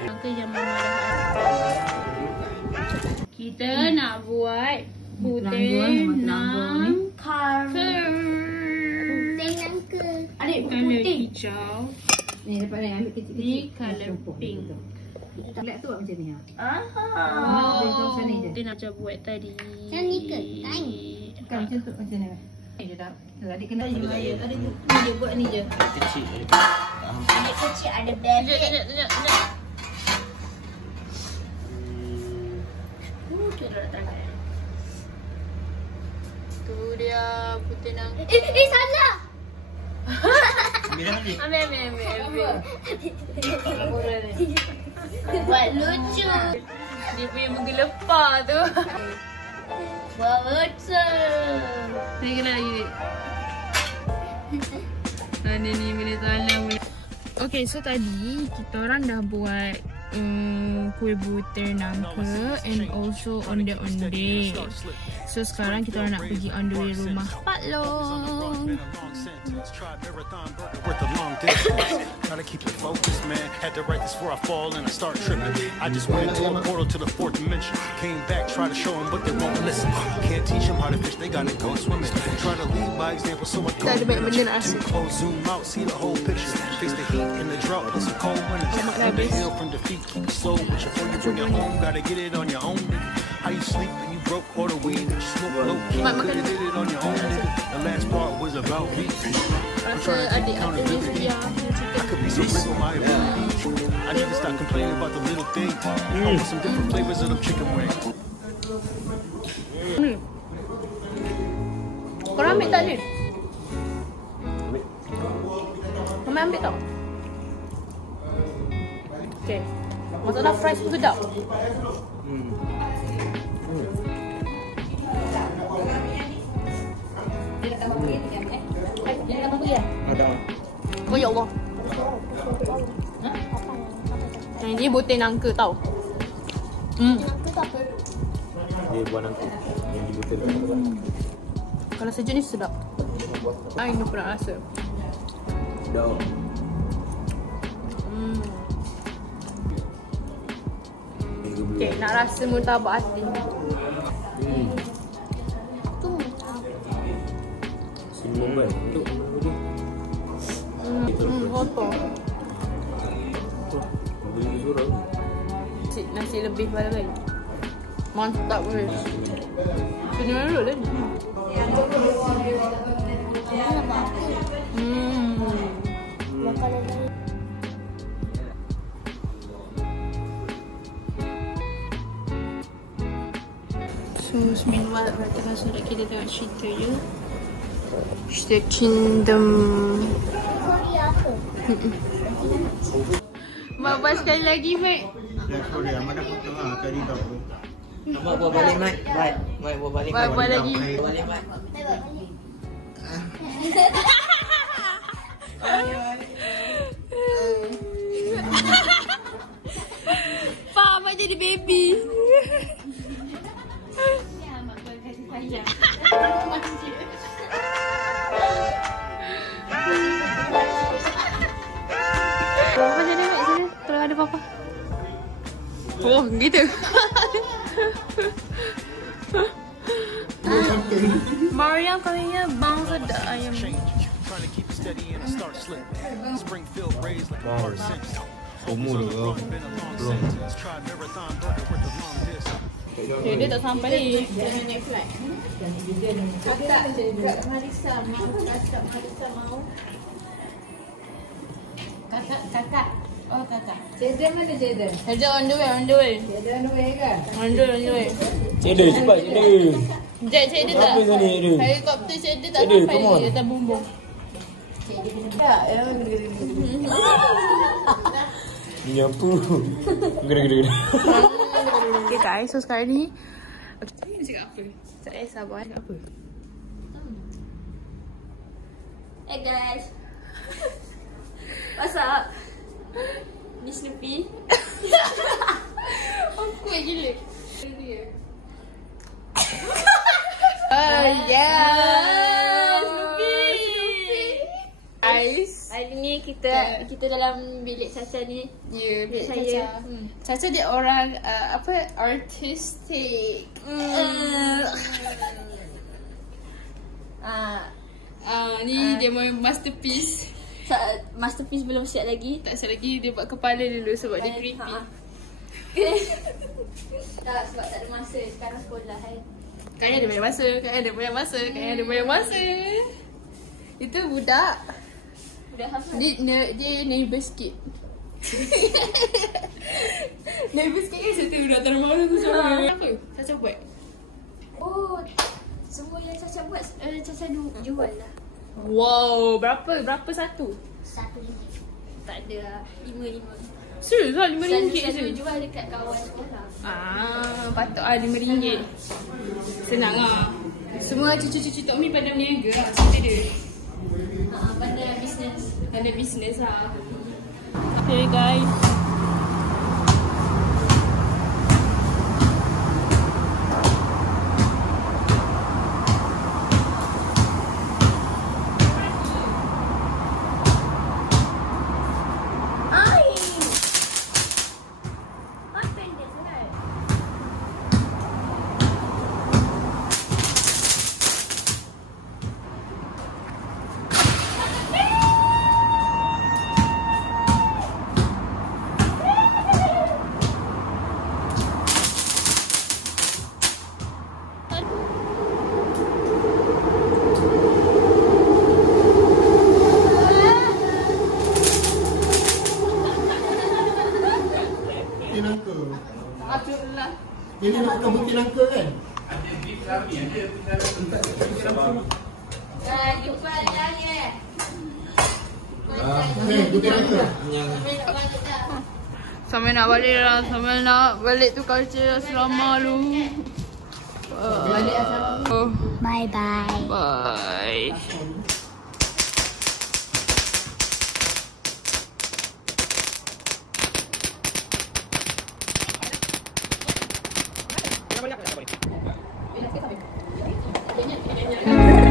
Maka yang kita nak buat putih nangka. Putih nangka. Adik color hijau. Ni dapat ni ambil kecil-kecil. Ni color pink. Lihat tu macam ni. Kita nak macam buat tadi. Yang ni ke? Kain. Bukan macam tu macam ni. Dia dah. Adik kena air. Adik tu. Dia buat ni je. Kecil. Adik kecil ada bebek. Sekejap. Tu dia putih nangka. Salah. Ambil. Buat lucu. Dia punya menggelepar tu. Buat lucu. Ni kena lagi. Ni boleh salam. Okay, so tadi kita orang dah buat kuih butir nangka and also onde-onde. So sekarang kita orang nak pergi on the way rumah Pak Long. Trying to keep it focused, man. Had to write this before I fall and I start tripping. I just went into a portal to the fourth dimension. Came back, try to show them, but they won't listen. Can't teach them how to fish, they gotta go swimming. Try to lead by example, so I go. Zoom out, see the whole picture. Face the heat and the drought, plus a cold winter. The hill from defeat, keep it slow. But before you bring it home, gotta get it on your own. How you sleep and you broke all the weed that you smoke low key. Could've did it on your own. The last part was about me. I'm trying to take accountability. I could be so quick on my ability. I need to stop complaining about the little things. I want some different flavors of them chicken wings. Korang ambil tak ni? Kami ambil tau. Okay. Masalah fries tu sedap. Dia nak pergi ya? Ada. Oh ya Allah. Yang ni butir nangka tau. Dia buat nangka yang dibutir. Kalau sejenis sedap. I no pernah rasa. Sedap. Okay, nak rasa murtabak asin. Tu murtabak. Semua kan. Kotor. Beli surau. Nasi lebih pada lain. Mantap weh. Senyum dulu lah. Makanan lain. So, meanwhile, tengah surat kita tengok cerita je. Cerita Kingdom. Korea apa? Mak sekali lagi, Mak. Korea, mana pun tadi tak apa. Mak buat balik, Mat. Mat buat balik. Mak buat lagi. Buat balik, Mat. Pak, Mak jadi baby. Papa jadi kat sini kalau ada papa. Oh, gitu. Mariam katanya bang sedap ayam. Trying to keep it steady and I start slipping. Springfield raised like a hard sense. Umur kau. Belum. Try marathon burger with the long distance. Okay, dia tak sampai ni. Kakak. Oh kakak. Jaden mana Jaden? Ada on the way. Jaden on the way ke? On the way. Cedek cepat cedek. Jet cedek tak? Sampai sana dia. Helikopter cedek tak Cedek, sampai come on. ni atas bumbung. Ya, gede-gede. Menyapu. Gede-gede. Okay guys, so sekarang ni okay, nak cakap apa? Saya sabar cakap apa? Hey guys. What's up? Ni Snoopy. Awkward gila. Oh yeah, Snoopy. Guys, Hari ni kita kita dalam bilik Caca ni. Ya, bilik saya. Caca. Caca dia orang artistik. Ni dia main masterpiece. Masterpiece belum siap lagi. Tak siap lagi, dia buat kepala dulu sebab dia creepy. Tak, sebab tak ada masa sekarang sekolah kan. Kayaknya ada banyak masa, kayaknya ada banyak masa. Itu budak. Dah hafal. Dia neighbor sikit. Neighbor sikit kan satu budak termalu tu semua. Apa? Caca buat? Oh, semua yang Caca buat Caca jual lah. Wow, berapa satu? RM1. Tak ada, RM5. Serius lah RM5 Selalu je. jual dekat kawan sekolah. Patut RM5. Senang lah. Semua cucu-cucu Tok Mi pada berniaga lah cerita dia. Pandai bisnes. Ada bisnes lah. Okay guys. Bukit nangka. Alhamdulillah. Ini nak pakai bukit nangka kan? Jumpa lagi. Bukit nangka. Sampai nak balik lah. Sampai nak balik tu culture asrama lu. Balik asrama. Bye bye. Bye. Banyak.